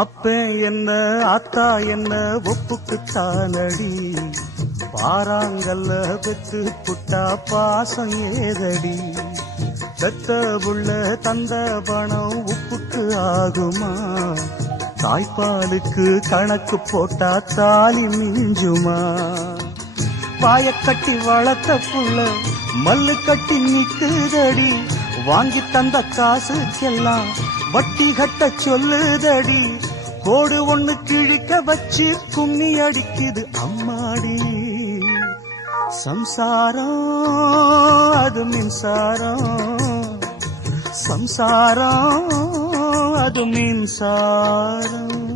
அப்ப என்ன அத்தா என்ன ஒப்புக்குத்தானடி, பாறாங்கல்ல பெத்து புட்டா பாசம் ஏதடி, பெத்த புள்ள தந்த பணம் உப்புக்கு ஆகுமா, தாய்ப்பாலுக்கு கணக்கு போட்டா தாலி மிஞ்சுமா, பாயக்கட்டி வளர்த்த புள்ள மல்லு கட்டி நிக்குதடி, வாங்கி தந்த காசுக்கெல்லாம் வட்டி கட்ட சொல்லுதடி, கோடு ஒண்ணு கிழிக்க வச்சு கும்மி அடிக்குது அம்மாடி, சம்சாரம் அது மின்சாரம், சம்சாரம் அது மின்சாரம்.